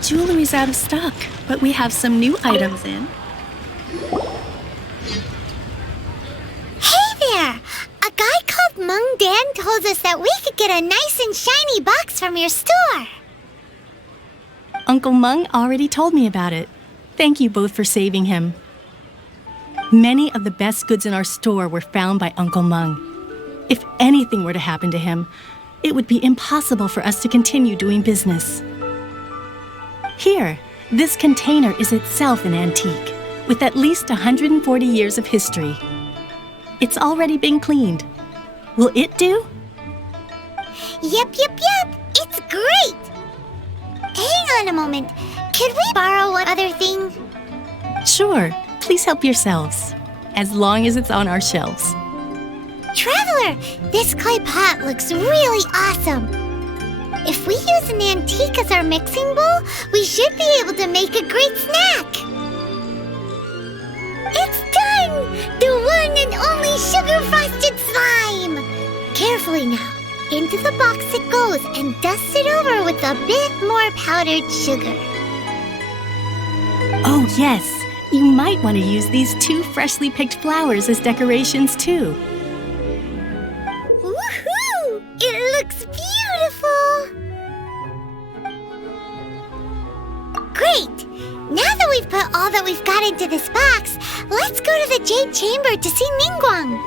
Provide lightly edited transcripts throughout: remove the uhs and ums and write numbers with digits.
Jewelry's out of stock, but we have some new items in. Hey there! A guy called Mung Dan told us that we could get a nice and shiny box from your store. Uncle Mung already told me about it. Thank you both for saving him. Many of the best goods in our store were found by Uncle Mung. If anything were to happen to him, it would be impossible for us to continue doing business. Here, this container is itself an antique, with at least 140 years of history. It's already been cleaned. Will it do? Yep. It's great! Hang on a moment. Could we borrow one other thing? Sure, please help yourselves, as long as it's on our shelves. Traveler, this clay pot looks really awesome. If we use an antique as our mixing bowl, we should be able to make a great snack. It's done! The one and only sugar-frosted slime! Carefully now. Into the box it goes and dust it over with a bit more powdered sugar. Oh yes, you might want to use these 2 freshly picked flowers as decorations too. Woohoo! It looks beautiful! Great! Now that we've put all that we've got into this box, let's go to the Jade Chamber to see Ningguang.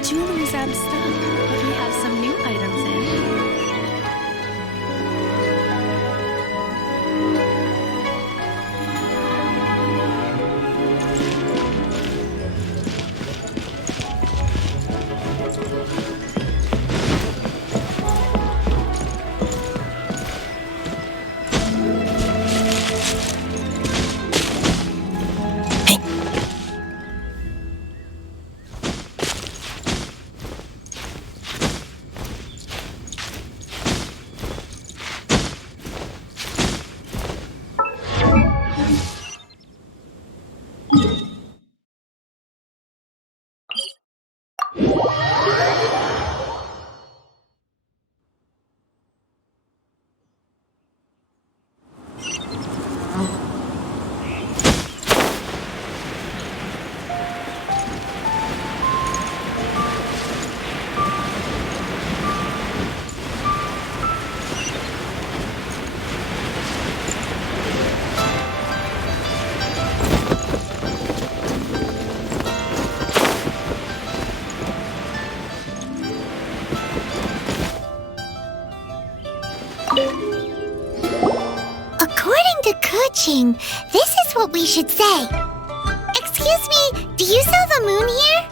Jewelry's out of stock, but we have some new items in. According to Kuching, this is what we should say. Excuse me, do you sell the moon here?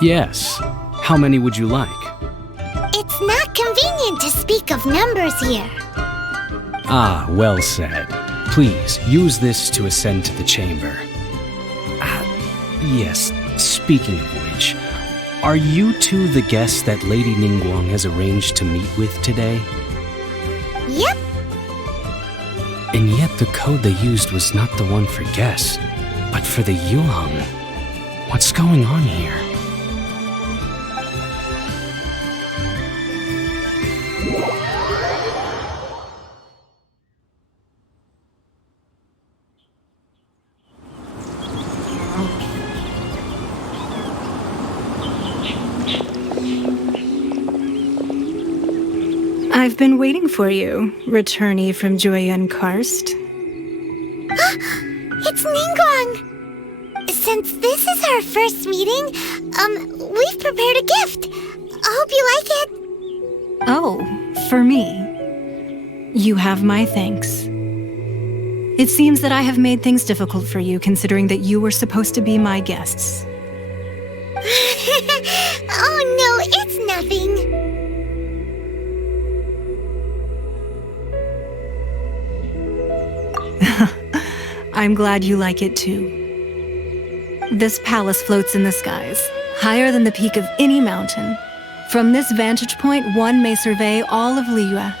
Yes. How many would you like? It's not convenient to speak of numbers here. Ah, well said. Please, use this to ascend to the chamber. Yes, speaking of which, Are you two the guests that Lady Ningguang has arranged to meet with today? Yep. And yet the code they used was not the one for guests, but for the Yuheng. What's going on here? I've been waiting for you, returnee from Joyun Karst. It's Ningguang! Since this is our first meeting, we've prepared a gift. I hope you like it. Oh, for me. You have my thanks. It seems that I have made things difficult for you, considering that you were supposed to be my guests. Oh no, it's nothing. I'm glad you like it too. This palace floats in the skies, higher than the peak of any mountain. From this vantage point, one may survey all of Liyue.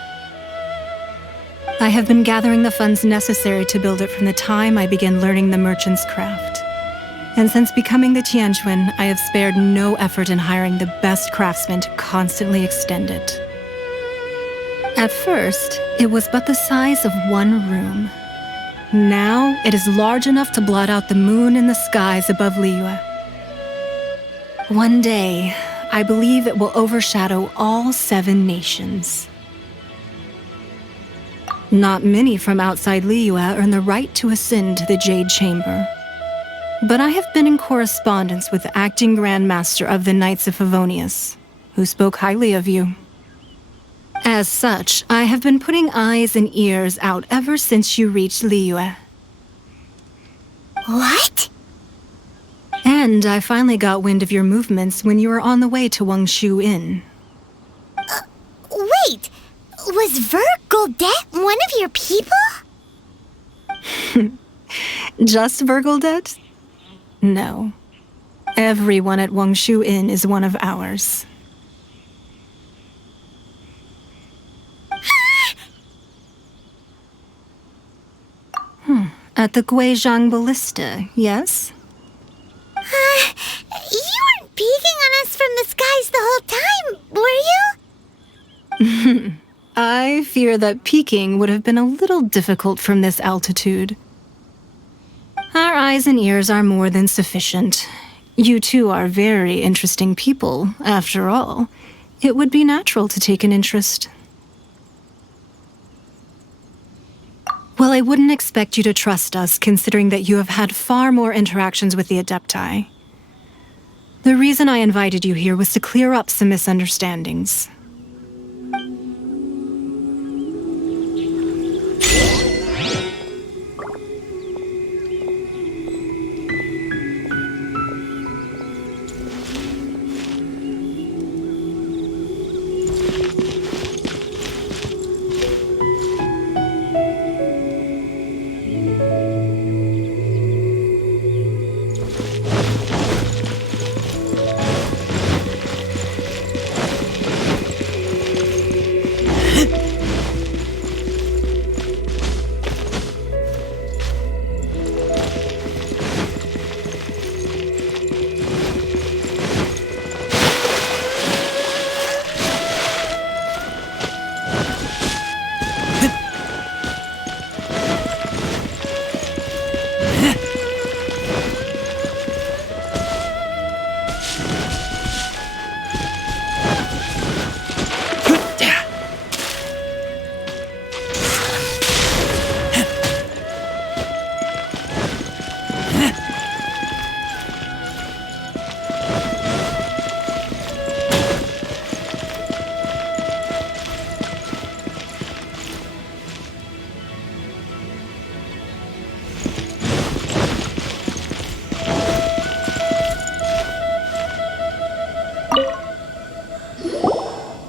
I have been gathering the funds necessary to build it from the time I began learning the merchant's craft. And since becoming the Tianquan, I have spared no effort in hiring the best craftsmen to constantly extend it. At first, it was but the size of one room. Now, it is large enough to blot out the moon in the skies above Liyue. One day, I believe it will overshadow all 7 nations. Not many from outside Liyue earn the right to ascend to the Jade Chamber. But I have been in correspondence with the acting Grand Master of the Knights of Favonius, who spoke highly of you. As such, I have been putting eyes and ears out ever since you reached Liyue. What? And I finally got wind of your movements when you were on the way to Wangshu Inn. Wait! Was Vergoldet one of your people? Just Vergoldet? No. Everyone at Wangshu Inn is one of ours. At the Guizhang Ballista, yes? You weren't peeking on us from the skies the whole time, were you? I fear that peeking would have been a little difficult from this altitude. Our eyes and ears are more than sufficient. You two are very interesting people, after all. It would be natural to take an interest. Well, I wouldn't expect you to trust us, considering that you have had far more interactions with the Adepti. The reason I invited you here was to clear up some misunderstandings.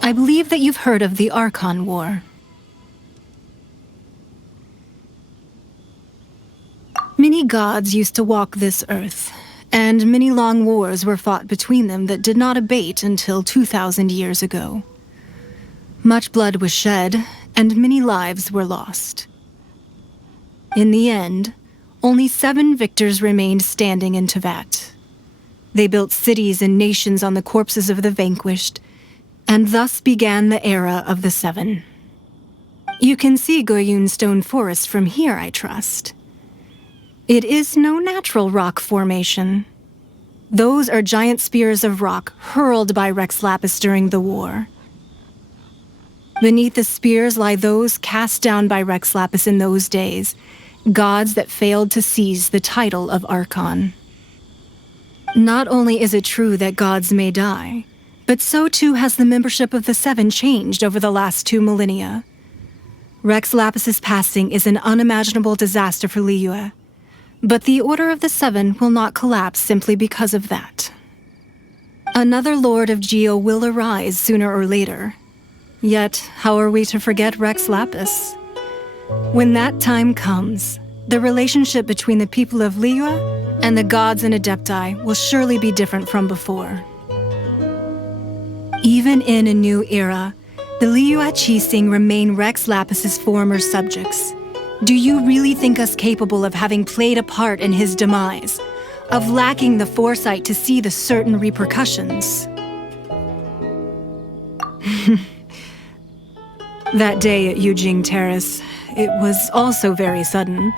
I believe that you've heard of the Archon War. Many gods used to walk this earth, And many long wars were fought between them that did not abate until 2,000 years ago. Much blood was shed, and many lives were lost. In the end, only 7 victors remained standing in Tevat. They built cities and nations on the corpses of the vanquished, and thus began the era of the 7. You can see Goyun Stone Forest from here, I trust. It is no natural rock formation. Those are giant spears of rock hurled by Rex Lapis during the war. Beneath the spears lie those cast down by Rex Lapis in those days, gods that failed to seize the title of Archon. Not only is it true that gods may die, but so too has the membership of the 7 changed over the last 2 millennia. Rex Lapis's passing is an unimaginable disaster for Liyue, but the Order of the 7 will not collapse simply because of that. Another Lord of Geo will arise sooner or later. Yet, how are we to forget Rex Lapis? When that time comes, the relationship between the people of Liyue and the gods and Adepti will surely be different from before. Even in a new era, the Liyue Qixing remain Rex Lapis's former subjects. Do you really think us capable of having played a part in his demise, of lacking the foresight to see the certain repercussions? That day at Yujing Terrace, it was also very sudden.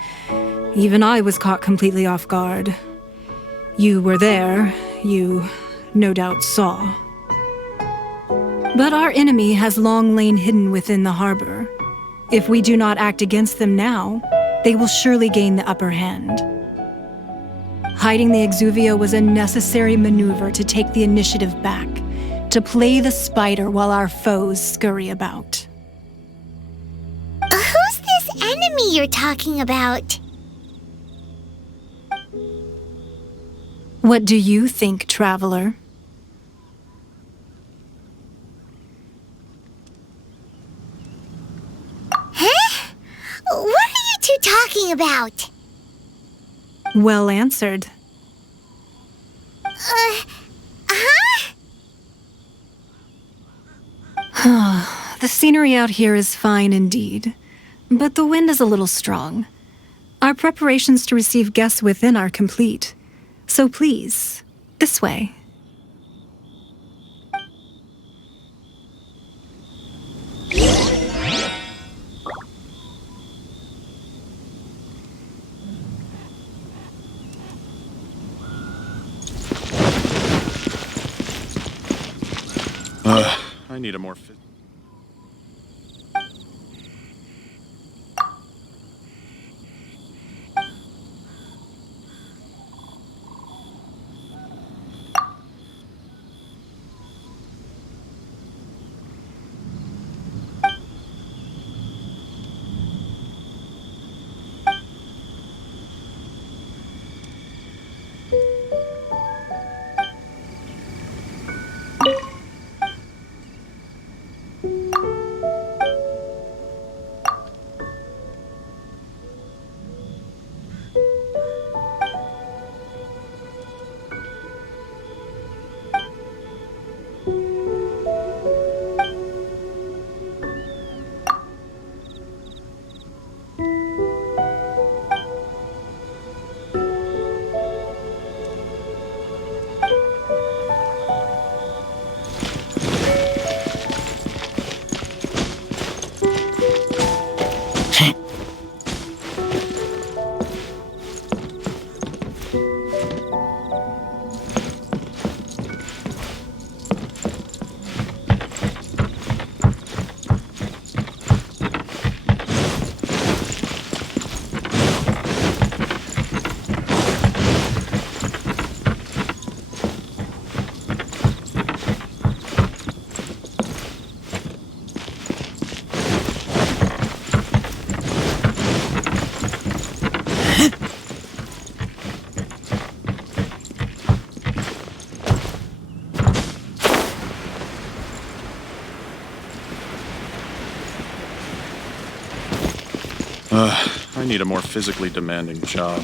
Even I was caught completely off guard. You were there, you no doubt saw. But our enemy has long lain hidden within the harbor. If we do not act against them now, they will surely gain the upper hand. Hiding the Exuvia was a necessary maneuver to take the initiative back, to play the spider while our foes scurry about. Who's this enemy you're talking about? What do you think, traveler? Huh? What are you two talking about? Well answered. The scenery out here is fine indeed, but the wind is a little strong. Our preparations to receive guests within are complete, so please, this way. I need a more I need a more physically demanding job.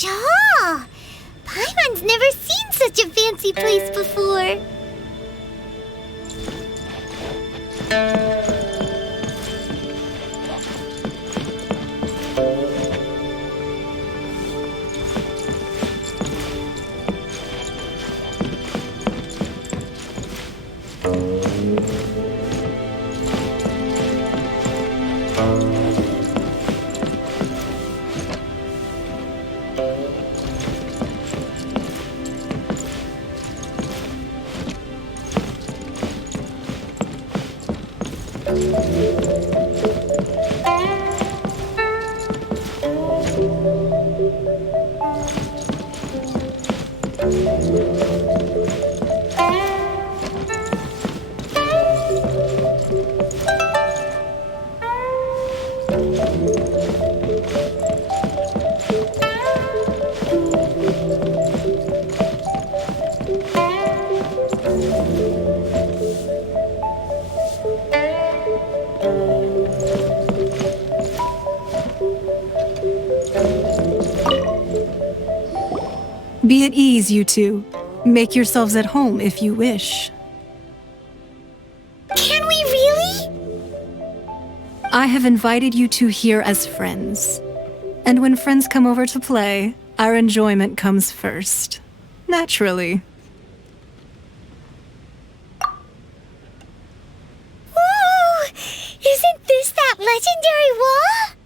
huge hall. Paimon's never seen such a fancy place before. Be at ease, you two. Make yourselves at home if you wish. Can we really? I have invited you two here as friends. And when friends come over to play, our enjoyment comes first. Naturally. Ooh! Isn't this that legendary wall?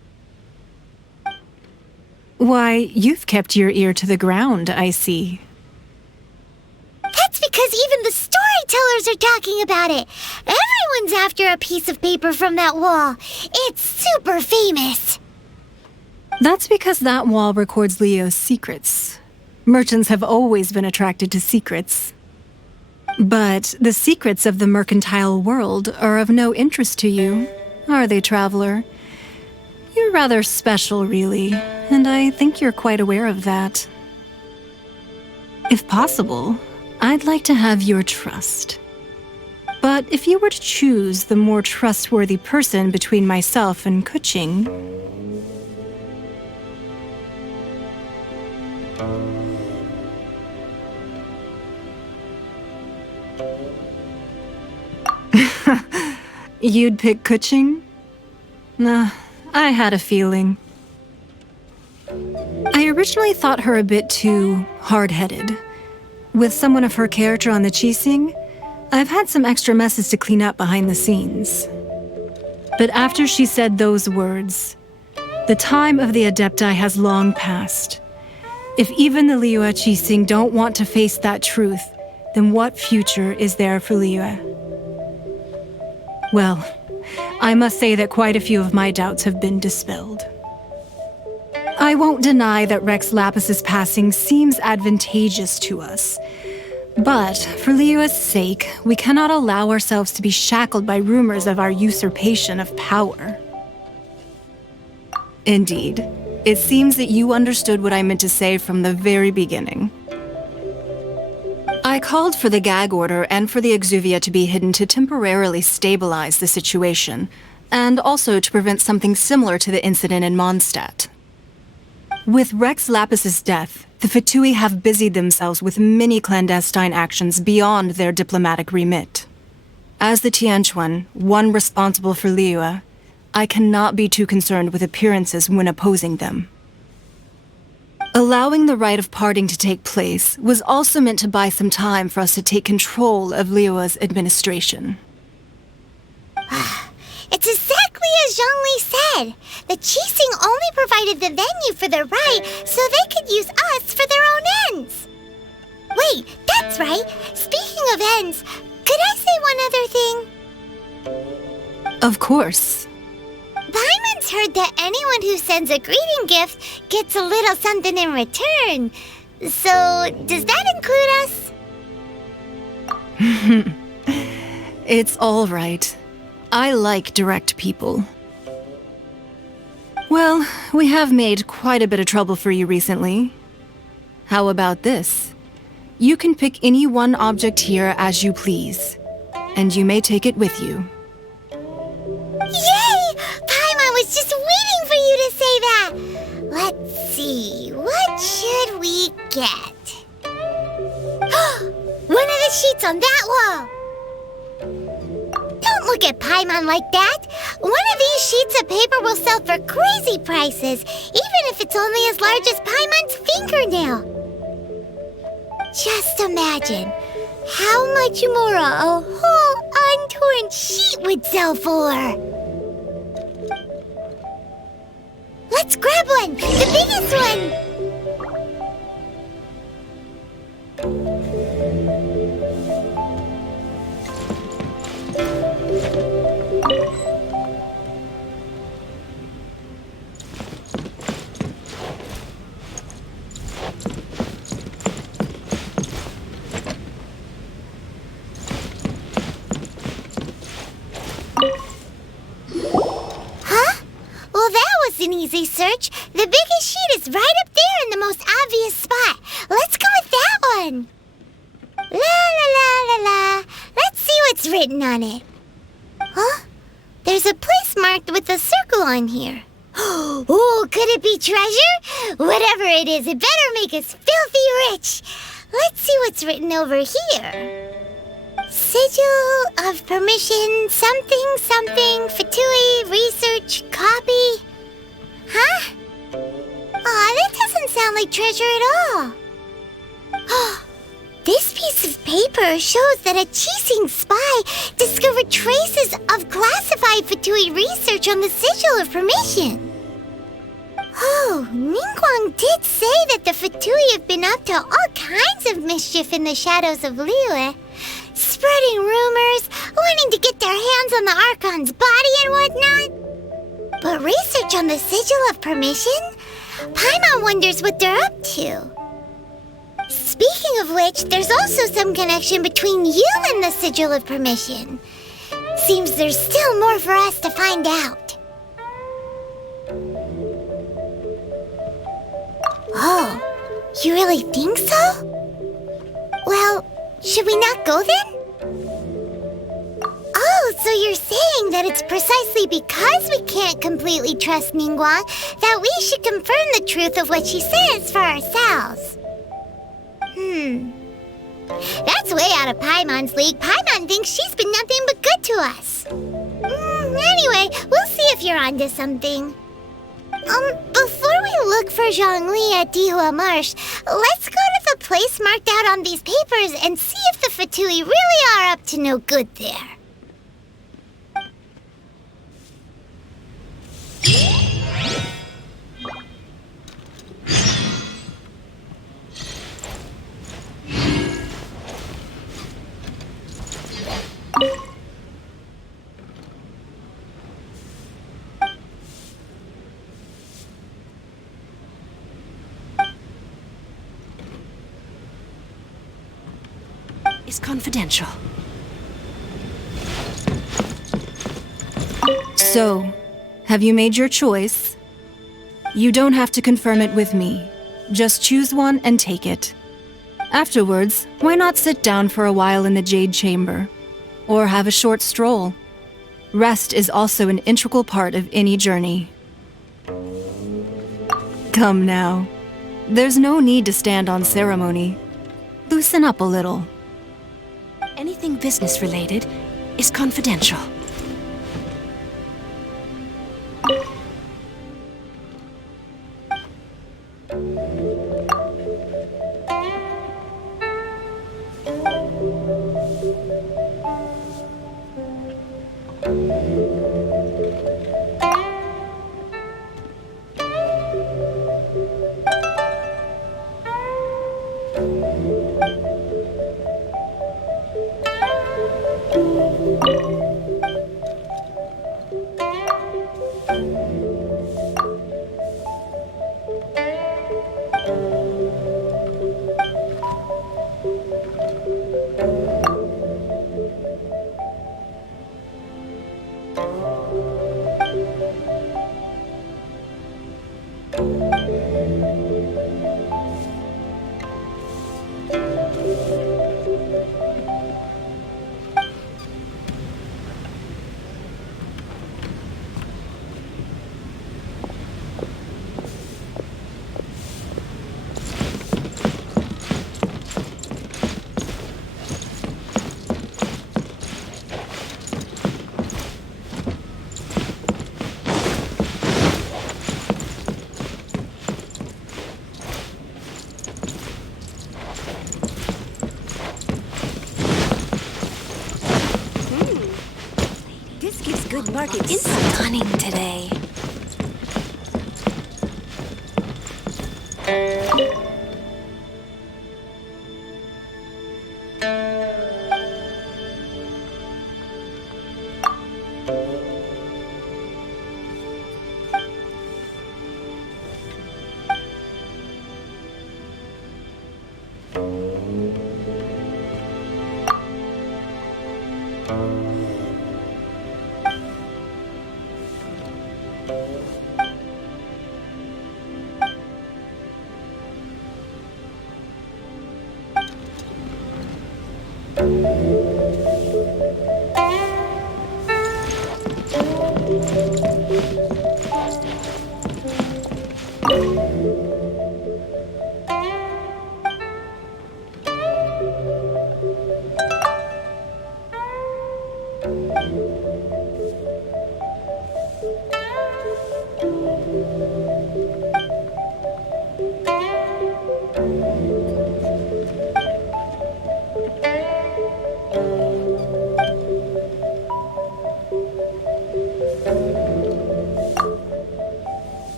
Why, you've kept your ear to the ground, I see. That's because even the storytellers are talking about it. Everyone's after a piece of paper from that wall. It's super famous. That's because that wall records Leo's secrets. Merchants have always been attracted to secrets. But the secrets of the mercantile world are of no interest to you, are they, traveler? You're rather special, really, and I think you're quite aware of that. If possible, I'd like to have your trust. But if you were to choose the more trustworthy person between myself and Kuching... You'd pick Kuching? Nah, I had a feeling. I originally thought her a bit too hard-headed. With someone of her character on the Qixing, I've had some extra messes to clean up behind the scenes. But after she said those words, the time of the Adepti has long passed. If even the Liyue Qixing don't want to face that truth, then what future is there for Liyue? Well, I must say that quite a few of my doubts have been dispelled. I won't deny that Rex Lapis's passing seems advantageous to us. But for Liyue's sake, we cannot allow ourselves to be shackled by rumors of our usurpation of power. Indeed, it seems that you understood what I meant to say from the very beginning. I called for the gag order and for the exuvia to be hidden to temporarily stabilize the situation, and also to prevent something similar to the incident in Mondstadt. With Rex Lapis's death, the Fatui have busied themselves with many clandestine actions beyond their diplomatic remit. As the Tianquan, one responsible for Liyue, I cannot be too concerned with appearances when opposing them. Allowing the rite of parting to take place was also meant to buy some time for us to take control of Liyue's administration. It's exactly as Zhongli said. The Qixing only provided the venue for the rite so they could use us for their own ends. Wait, that's right. Speaking of ends, could I say one other thing? Of course. Paimon's heard that anyone who sends a greeting gift gets a little something in return. So, does that include us? It's all right. I like direct people. Well, we have made quite a bit of trouble for you recently. How about this? You can pick any one object here as you please, and you may take it with you. Yay! Paimon was just waiting for you to say that! Let's see, what should we get? One of the sheets on that wall! Don't look at Paimon like that! One of these sheets of paper will sell for crazy prices, even if it's only as large as Paimon's fingernail. Just imagine how much more a whole untorn sheet would sell for. Let's grab one! The biggest one! Well, that was an easy search. The biggest sheet is right up there in the most obvious spot. Let's go with that one. La la la la la. Let's see what's written on it. Huh? There's a place marked with a circle on here. Oh, could it be treasure? Whatever it is, it better make us filthy rich. Let's see what's written over here. Sigil of permission, something, something, Fatui, research, copy. Huh? Aw, that doesn't sound like treasure at all. This piece of paper shows that a Qixing spy discovered traces of classified Fatui research on the Sigil of permission. Oh, Ningguang did say that the Fatui have been up to all kinds of mischief in the shadows of Liyue. Spreading rumors, wanting to get their hands on the Archon's body and whatnot. But research on the Sigil of Permission? Paimon wonders what they're up to. Speaking of which, there's also some connection between you and the Sigil of Permission. Seems there's still more for us to find out. Oh, you really think so? Well, should we not go then? Oh, so you're saying that it's precisely because we can't completely trust Ningguang that we should confirm the truth of what she says for ourselves. That's way out of Paimon's league. Paimon thinks she's been nothing but good to us. Anyway, we'll see if you're onto something. Before we look for Zhongli at Dihua Marsh, let's go to the place marked out on these papers and see if the Fatui really are up to no good there. Is confidential. So, have you made your choice? You don't have to confirm it with me. Just choose one and take it. Afterwards, why not sit down for a while in the Jade Chamber? Or have a short stroll? Rest is also an integral part of any journey. Come now. There's no need to stand on ceremony. Loosen up a little. Anything business-related is confidential. good market insight. Stunning today.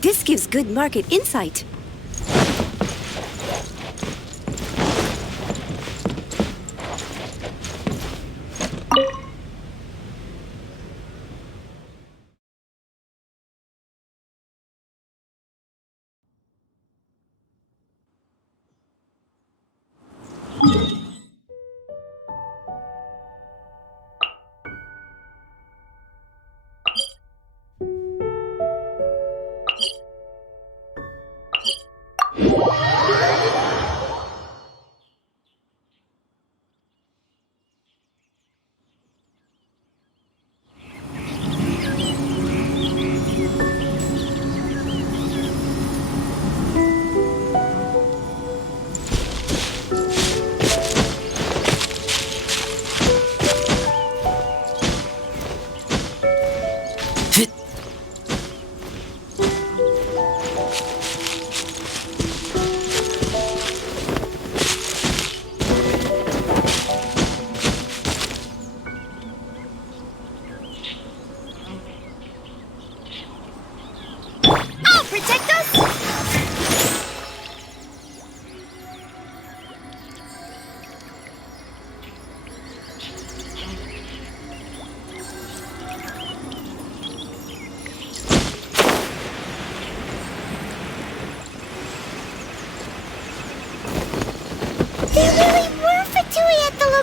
This gives good market insight.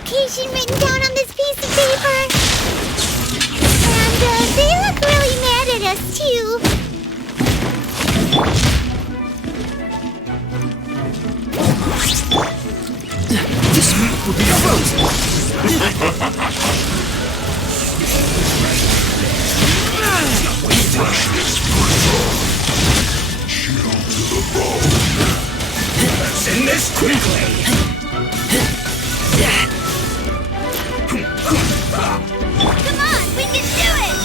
Location written down on this piece of paper. And they look really mad at us, too. This meat will be frozen. Chill to the bone. Let's end this quickly. Come on, we can do it!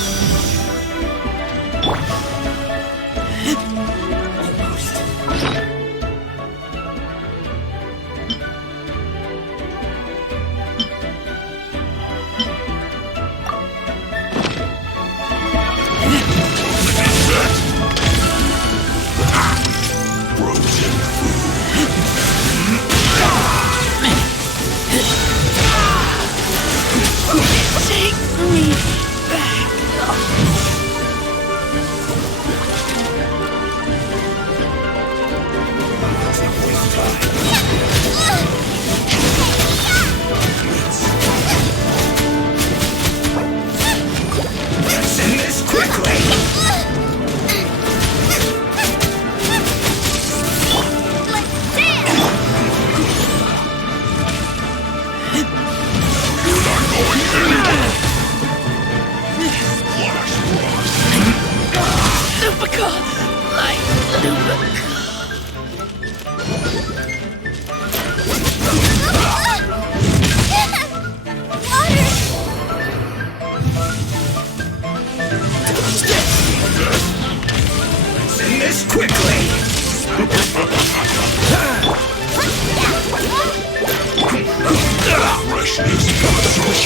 Frozen food.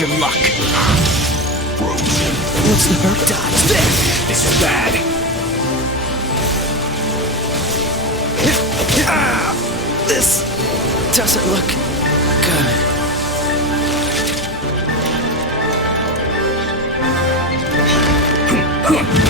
your luck. Frozen. What's the hurt? Dodge this! This is bad. This doesn't look good.